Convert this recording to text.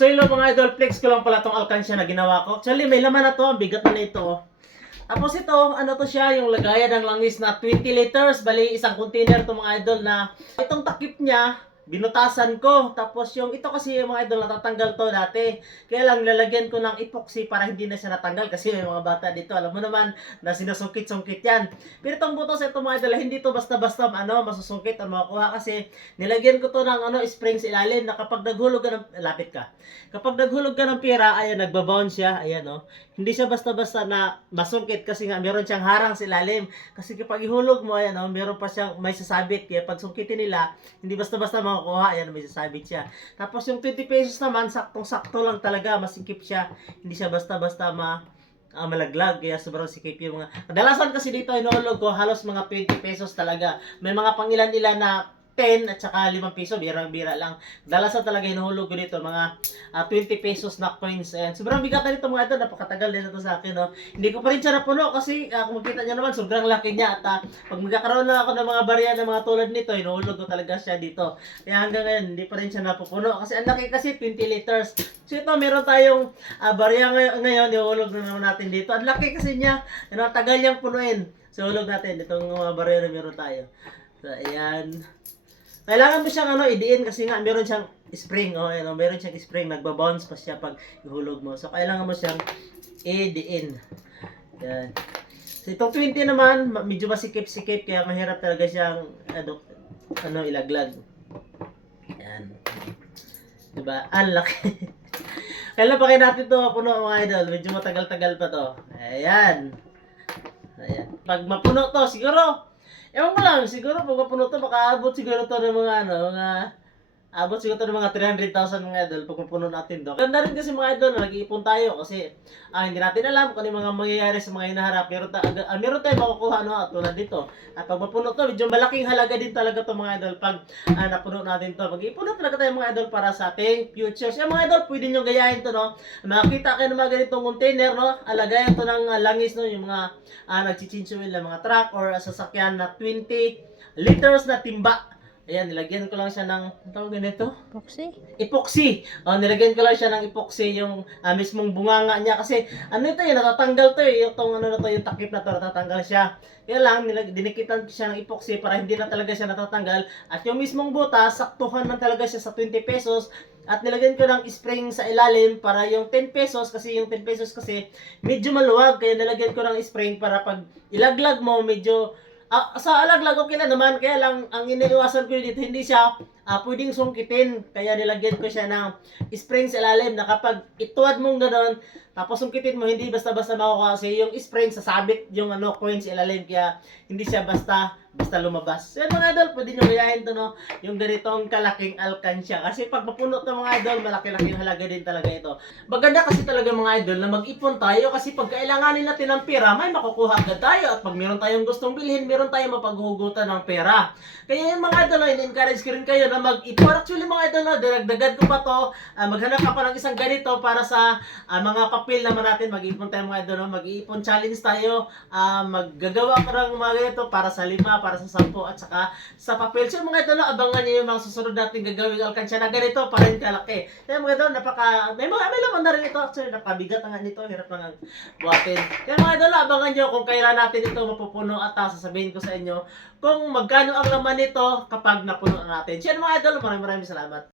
So hello mga idol, flex ko lang pala tong alkansya na ginawa ko. Actually may laman na to, ang bigat na ito. Oh. Tapos ito, ano to siya, yung lagayan ng langis na 20 liters, bali isang container to mga idol na itong takip niya, binutasan ko. Tapos yung ito kasi yung mga idol natatanggal to dati. Kaya lang lalagyan ko ng epoxy para hindi na siya natanggal kasi may mga bata dito. Alam mo naman na sinusungkit-sungkit yan. Pero itong butos ito mga idol, hindi to basta-basta masusungkit o makakuha kasi nilagyan ko to ng spring sa ilalim na kapag naghulog ka ng, lapit ka. Kapag naghulog ka ng pera, ayan, nagbabounce siya. Ayan, oh. Hindi siya basta-basta na masungkit kasi nga meron siyang harang sa ilalim. Kasi kapag ihulog mo, ayan, oh, meron pa siyang may sasabit. Kaya pag sungkitin nila, hindi basta-basta makukuha. Ayan, may sasabit siya. Tapos yung 20 pesos naman, saktong-sakto lang talaga. Masikip siya. Hindi siya basta-basta malaglag, kaya sobrang sikip yung mga kadalasan kasi dito inuulog ko halos mga 20 pesos talaga. May mga pangilan-ilan na 10 at saka 5 piso, birang-bira lang. Dalasan talaga hinuhulog ko dito, mga 20 pesos na coins. Ayan. Sobrang bigat na nito mga ito, napakatagal din ito sa akin. No? Hindi ko pa rin siya napuno kasi kung makita nyo naman, sobrang laki niya. At pag magkakaroon na ako ng mga barya ng mga tulad nito, hinuhulog ko talaga siya dito. Kaya hanggang ngayon, hindi pa rin siya napupuno. Kasi ang laki kasi, 20 liters. So ito, meron tayong barya ngayon, hinuhulog na naman natin dito. Ang laki kasi niya, tagal niyang punuin. So hulog natin, itong mga barya na meron tayo. So ayan. Kailangan mo siyang idiin kasi nga meron siyang spring, meron siyang spring, nagba-bounce pa siya pag ihulog mo. So kailangan mo siyang idiin. Yan. So itong 20 naman, medyo masikip-sikip kaya mahirap talaga siyang ilaglag. Yan. Diba? Ang laki. Kailan pa kayo natin ito mapuno mga idol? Medyo matagal-tagal pa to. Ayan. Ayan. Pag mapuno to, siguro ewan ko lang, siguro pag mapuno to, baka abot siguro to ng abot siguro to ng mga 300,000 mga idol pag mapuno natin to. Ganda rin kasi mga idol, nag-iipon tayo kasi hindi natin alam kung ano yung mga mangyayari sa mga hinaharap. Meron tayong makukuha tulad dito. At pag mapuno to, medyo malaking halaga din talaga to mga idol pag napuno natin to. Mag-iipon na talaga tayo mga idol para sa ating future. So mga idol, pwede nyo gayahin to, no? Makakita kayo ng mga ganitong container, no? Alagayan to ng langis, no? Yung mga nagchichinchewil na mga truck or sasakyan na 20 liters na timba. Ayan, nilagyan ko lang siya ng, tawag ganito? Epoxy? Epoxy. Nilagyan ko lang siya ng epoxy yung mismong bunganga niya kasi ito natatanggal to yung yung takip na to, natatanggal siya. Kaya lang, dinikitan ko siya ng epoxy para hindi na talaga siya natatanggal. At yung mismong butas, saktuhan na talaga siya sa 20 pesos. At nilagyan ko ng spring sa ilalim para yung 10 pesos, kasi yung 10 pesos kasi medyo maluwag. Kaya nilagyan ko ng spring para pag ilaglag mo, medyo sa alaglag okay lang naman, kaya lang ang iniiwasan ko dito hindi siya pwedeng sungkitin, kaya nilagyan ko siya ng spring sa ilalim na kapag ituwad mong gano'n tapos sungkitin mo, hindi basta-basta makukuha kasi yung spring sasabit yung coin sa ilalim, kaya hindi siya basta lumabas. So yan mga idol, pwede nyo gayahin to, no? Yung ganitong kalaking alkansya. Kasi pag mapuno to mga idol, malaki-laking halaga din talaga ito. Maganda kasi talaga mga idol na mag-ipon tayo kasi pag kailanganin natin ng pera, may makukuha agad tayo. At pag meron tayong gustong bilhin, meron tayong mapaghuhugutan ng pera. Kaya yung mga idol, in-encourage ko rin kayo na mag-ipon. Actually mga idol, dagdagan ko pa to. Maghanap ka pa ng isang ganito para sa mga papel naman natin. Mag-ipon tayo mga idol, no? Mag-ipon challenge tayo. Maggagawa ka ng mga ganito para sa 5, para sa 10 at saka sa papel. So mga idol, abangan niyo yung mga susunod natin gagawing alkansya na ganito para rin kalaki. Kaya mga idol, may laman na rin ito. Actually, napakabigat nga nito, hirap lang buhatin. Kaya mga idol, abangan niyo kung kailan natin ito mapupuno at sasabihin ko sa inyo kung magkano ang laman nito kapag napuno natin. So mga idol, maraming salamat.